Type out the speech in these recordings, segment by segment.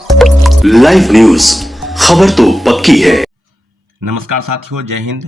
Live news, खबर तो पक्की है। नमस्कार साथियों, जय हिंद।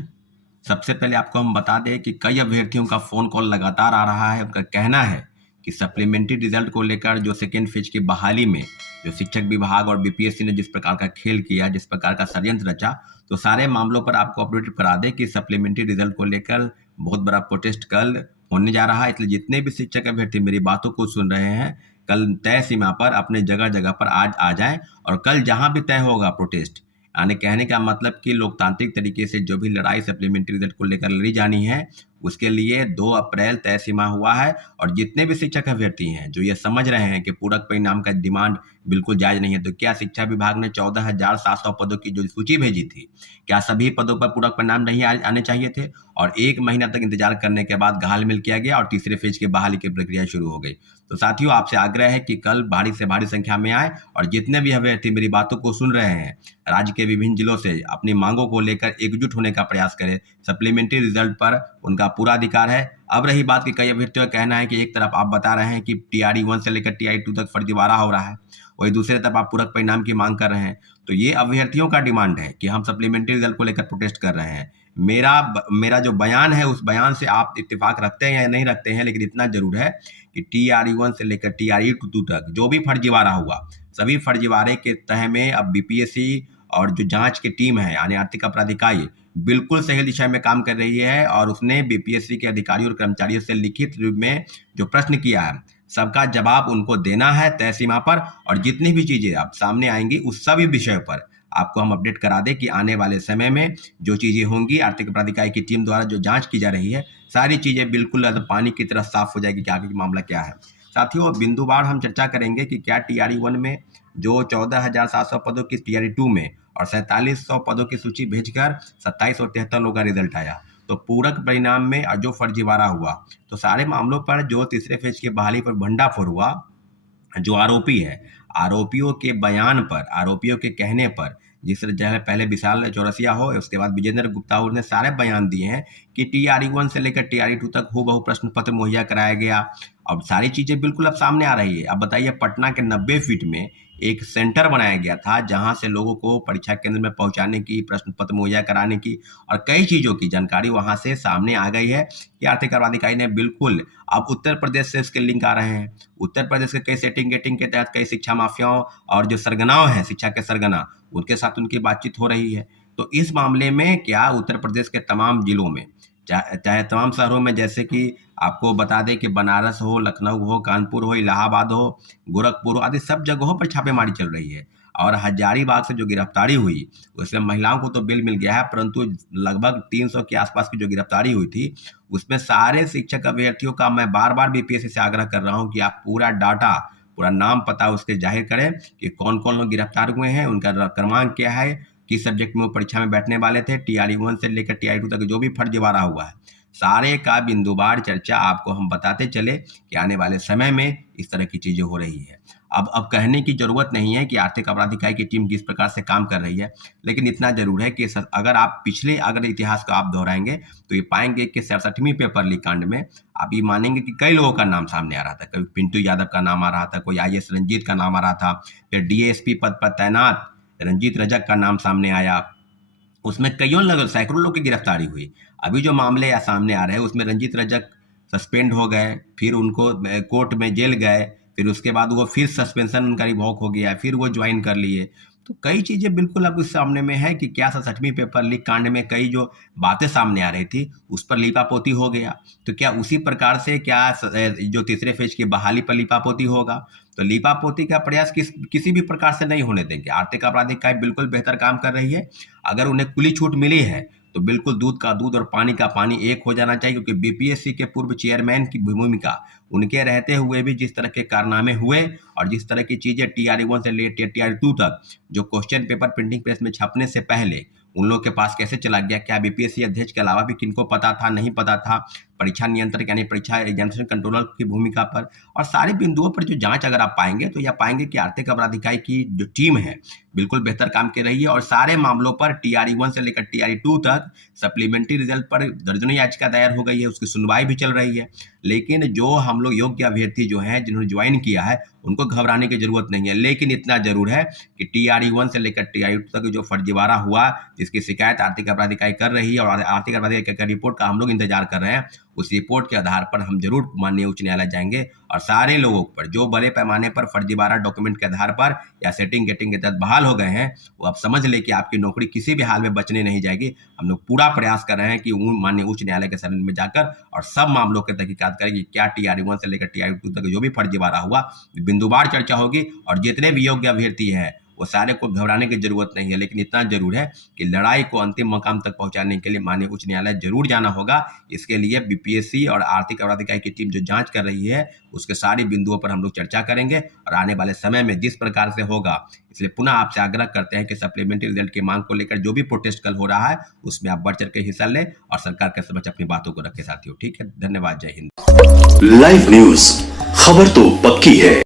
सबसे पहले आपको हम बता दें कि कई अभ्यर्थियों का फ़ोन कॉल लगातार आ रहा है। उनका कहना है कि सप्लीमेंट्री रिजल्ट को लेकर जो सेकेंड फेज की बहाली में जो शिक्षक विभाग और बीपीएससी ने जिस प्रकार का खेल किया, जिस प्रकार का षड्यंत्र रचा, तो सारे मामलों पर आपको अपडेट करा दें कि सप्लीमेंट्री रिजल्ट को लेकर बहुत बड़ा प्रोटेस्ट कल होने जा रहा है। इसलिए जितने भी शिक्षक अभ्यर्थी मेरी बातों को सुन रहे हैं, कल तय सीमा पर अपने जगह-जगह पर आज आ जाएँ और कल जहाँ भी तय होगा प्रोटेस्ट, यानी कहने का मतलब कि लोकतांत्रिक तरीके से जो भी लड़ाई सप्लीमेंट्री रिजल्ट को लेकर लड़ी जानी है, उसके लिए 2 अप्रैल तय सीमा हुआ है। और जितने भी शिक्षक अभ्यर्थी हैं, जो ये समझ रहे हैं कि पूरक परिणाम का डिमांड बिल्कुल जायज़ नहीं है, तो क्या शिक्षा विभाग ने 14,700 पदों की जो सूची भेजी थी, क्या सभी पदों पर पूरक परिणाम नहीं आने चाहिए थे? और 1 महीना तक इंतजार करने के बाद घाल-मिल किया गया और तीसरे फेज़ की बहाली की प्रक्रिया शुरू हो गई। तो साथियों, आपसे आग्रह है कि कल भारी से भारी संख्या में आएँ और जितने भी अभ्यर्थी मेरी बातों को सुन रहे हैं, राज्य के विभिन्न जिलों से अपनी मांगों को लेकर एकजुट होने का प्रयास करें। सप्लीमेंट्री रिजल्ट पर उनका पूरा अधिकार है। अब रही बात कि कई अभ्यर्थियों का कहना है कि एक तरफ आप बता रहे हैं कि टीआरई 1 से लेकर टीआरई 2 तक फर्जीवाड़ा हो रहा है, वहीं दूसरी तरफ आप पूरक परिणाम की मांग कर रहे हैं। तो ये अभ्यर्थियों का डिमांड है कि हम सप्लीमेंट्री रिजल्ट को लेकर प्रोटेस्ट कर रहे हैं। मेरा जो बयान है, उस बयान से आप इत्तेफाक रखते हैं या नहीं रखते हैं, लेकिन इतना ज़रूर है कि टीआरई 1 से लेकर टीआरई 2 तक जो भी फर्जीवाड़ा हुआ, सभी फर्जीवाड़े के तह में अब बीपीएससी और जो जांच की टीम है, यानी आर्थिक अपराध इकाई, बिल्कुल सही दिशा में काम कर रही है। और उसने बीपीएससी के अधिकारियों और कर्मचारियों से लिखित रूप में जो प्रश्न किया है, सबका जवाब उनको देना है तय सीमा पर। और जितनी भी चीज़ें अब सामने आएंगी, उस सभी विषय पर आपको हम अपडेट करा दें कि आने वाले समय में जो चीज़ें होंगी, आर्थिक अपराध इकाई की टीम द्वारा जो जांच की जा रही है, सारी चीज़ें बिल्कुल पानी की तरह साफ हो जाएगी कि आगे मामला क्या है। साथियों, बिंदुवार हम चर्चा करेंगे कि क्या टीआरई 1 में जो 14,700 पदों की, टीआरई 2 में और 4700 पदों की सूची भेजकर 2773 लोगों का रिजल्ट आया। तो पूरक परिणाम में जो फर्जीवाड़ा हुआ, तो सारे मामलों पर जो तीसरे फेज की बहाली पर भंडाफोड़ हुआ, जो आरोपी है, आरोपियों के बयान पर, आरोपियों के कहने पर, जिस जगह पहले विशाल चौरसिया हो, उसके बाद विजेंद्र गुप्ता ने सारे बयान दिए हैं कि टीआरई 1 से लेकर टीआरई 2 तक हूबहू प्रश्न पत्र मुहैया कराया गया। अब सारी चीज़ें बिल्कुल अब सामने आ रही है। अब बताइए, पटना के 90 फीट में एक सेंटर बनाया गया था, जहां से लोगों को परीक्षा केंद्र में पहुंचाने की, प्रश्न पत्र मुहैया कराने की और कई चीज़ों की जानकारी वहां से सामने आ गई है कि आर्थिक अपराध इकाई ने बिल्कुल, अब उत्तर प्रदेश से इसके लिंक आ रहे हैं। उत्तर प्रदेश के कई सेटिंग गेटिंग के तहत कई शिक्षा माफियाओं और जो सरगनाओं हैं, शिक्षा के सरगना, उनके साथ उनकी बातचीत हो रही है। तो इस मामले में क्या उत्तर प्रदेश के तमाम जिलों में, चाहे तमाम शहरों में, जैसे कि आपको बता दें कि बनारस हो, लखनऊ हो, कानपुर हो, इलाहाबाद हो, गोरखपुर हो, आदि सब जगहों पर छापेमारी चल रही है। और हजारीबाग से जो गिरफ्तारी हुई, उसमें महिलाओं को तो बेल मिल गया है, परंतु लगभग 300 के आसपास की जो गिरफ्तारी हुई थी, उसमें सारे शिक्षक अभ्यर्थियों का मैं बार-बार बीपीएससी से आग्रह कर रहा हूँ कि आप पूरा डाटा, पूरा नाम पता उसके जाहिर करें कि कौन-कौन लोग गिरफ्तार हुए हैं, उनका क्रमांक क्या है, किस सब्जेक्ट में वो परीक्षा में बैठने वाले थे, टीआरई 1 से लेकर टीआरई 2 तक जो भी फर्जीवाड़ा हुआ है, सारे का बिंदुवार चर्चा आपको हम बताते चले कि आने वाले समय में इस तरह की चीज़ें हो रही है। अब कहने की ज़रूरत नहीं है कि आर्थिक अपराध इकाई की टीम किस प्रकार से काम कर रही है, लेकिन इतना ज़रूर है कि अगर आप पिछले इतिहास को आप दोहराएँगे, तो ये पाएँगे कि 67वीं पेपर लीक कांड में आप ये मानेंगे कि कई लोगों का नाम सामने आ रहा था। कभी पिंटू यादव का नाम आ रहा था, कोई आईएएस रंजीत का नाम आ रहा था, फिर डीएसपी पद पर तैनात रंजीत रजक का नाम सामने आया। उसमें कइयों लोग, सैकड़ों लोग की गिरफ्तारी हुई। अभी जो मामले सामने आ रहे हैं, उसमें रंजीत रजक सस्पेंड हो गए, फिर उनको कोर्ट में जेल गए, फिर उसके बाद वो फिर सस्पेंशन उनका रिवॉक हो गया, फिर वो ज्वाइन कर लिए। तो कई चीज़ें बिल्कुल अब उस सामने में है कि क्या 67वीं पेपर लीक कांड में कई जो बातें सामने आ रही थी, उस पर लीपापोती हो गया। तो क्या उसी प्रकार से क्या जो तीसरे फेज की बहाली पर लीपापोती होगा? तो लीपापोती का प्रयास किसी भी प्रकार से नहीं होने देंगे। आर्थिक अपराध इकाई बिल्कुल बेहतर काम कर रही है। अगर उन्हें खुली छूट मिली है, तो बिल्कुल दूध का दूध और पानी का पानी एक हो जाना चाहिए, क्योंकि बीपीएससी के पूर्व चेयरमैन की भूमिका, उनके रहते हुए भी जिस तरह के कारनामे हुए और जिस तरह की चीज़ें टीआरई 1 से लेकर टीआरई 2 तक, जो क्वेश्चन पेपर प्रिंटिंग प्रेस में छपने से पहले उन लोग के पास कैसे चला गया, क्या बीपीएससी अध्यक्ष के अलावा भी किनको पता था, नहीं पता था? परीक्षा नियंत्रक यानी परीक्षा एग्जामिनेशन कंट्रोलर की भूमिका पर, और सारे बिंदुओं पर जो जांच अगर आप पाएंगे तो यह पाएंगे कि आर्थिक अपराध इकाई की जो टीम है बिल्कुल बेहतर काम कर रही है, और सारे मामलों पर TRE 1 से लेकर TRE 2 तक सप्लीमेंट्री रिजल्ट पर दर्जनों याचिका दायर हो गई है, उसकी सुनवाई भी चल रही है। लेकिन जो हम लोग योग्य अभ्यर्थी जो हैं जिन्होंने ज्वाइन किया है उनको घबराने की जरूरत नहीं है, लेकिन इतना जरूर है कि TRE 1 से लेकर TRE 2 तक जो फर्जीवाड़ा हुआ, जिसकी शिकायत आर्थिक अपराध इकाई कर रही है और आर्थिक अपराध इकाई की रिपोर्ट का हम लोग इंतजार कर रहे हैं, उस रिपोर्ट के आधार पर हम जरूर माननीय उच्च न्यायालय जाएंगे और सारे लोगों पर जो बड़े पैमाने पर फर्जीवाड़ा डॉक्यूमेंट के आधार पर या सेटिंग गेटिंग के तहत बहाल हो गए हैं, वो आप समझ ले कि आपकी नौकरी किसी भी हाल में बचने नहीं जाएगी। हम लोग पूरा प्रयास कर रहे हैं कि माननीय उच्च न्यायालय के शरण में जाकर और सब मामलों की तहकीकात करें कि क्या TRE 1 से लेकर TRE 2 तक जो भी फर्जीवाड़ा हुआ बिंदुवार चर्चा होगी, और जितने भी योग्य अभ्यर्थी हैं वो सारे को घबराने की जरूरत नहीं है। लेकिन इतना जरूर है कि लड़ाई को अंतिम मकाम तक पहुंचाने के लिए माननीय उच्च न्यायालय जरूर जाना होगा। इसके लिए BPSC और आर्थिक अपराध इकाई की टीम जो जांच कर रही है उसके सारे बिंदुओं पर हम लोग चर्चा करेंगे, और आने वाले समय में जिस प्रकार से होगा, इसलिए पुनः आपसे आग्रह करते हैं कि सप्लीमेंट्री रिजल्ट की मांग को लेकर जो भी प्रोटेस्ट कल हो रहा है उसमें आप बढ़ चढ़ के हिस्सा लें और सरकार के समक्ष अपनी बातों को रखें साथियों। ठीक है, धन्यवाद, जय हिंद। लाइव न्यूज, खबर तो पक्की है।